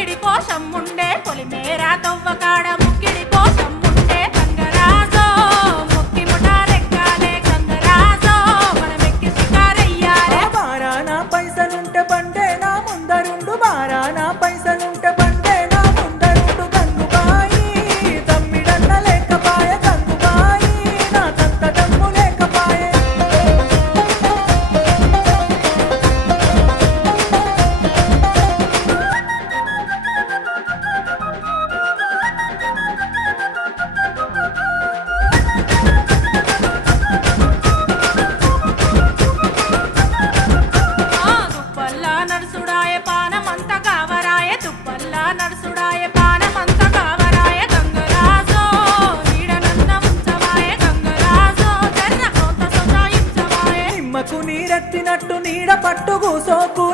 ముక్కిడి కోసం ఉండే పొలిమేరా తవ్వకాడ ముక్కిడి కోసం ఉండే గంగరాజో ముక్కి ముఠారెక్కాలే గంగరాజో మనమెక్కి షికారయ్యాలే బారానా పైసలుంటే బండే నా ముందరుండు బారానా పైసలుంటే బండే నా ముందరుండు గంగుబాయి తమ్మిడన్న లేకపాయ గంగుబాయి నా తంత దమ్ము లేకపాయే దుప్పల్లా నడుసుడాయ పానమంత కావరాయ దుప్పల్లా నడుసుడాయ పానమంత కావరాయ గంగరాజో నీడనన్న ఉంచవాయ గంగరాజో జర్ర కొంత సొంతాయించవాయ నిమ్మకు నీరెత్తినట్టు నీడ పట్టు కూసోకు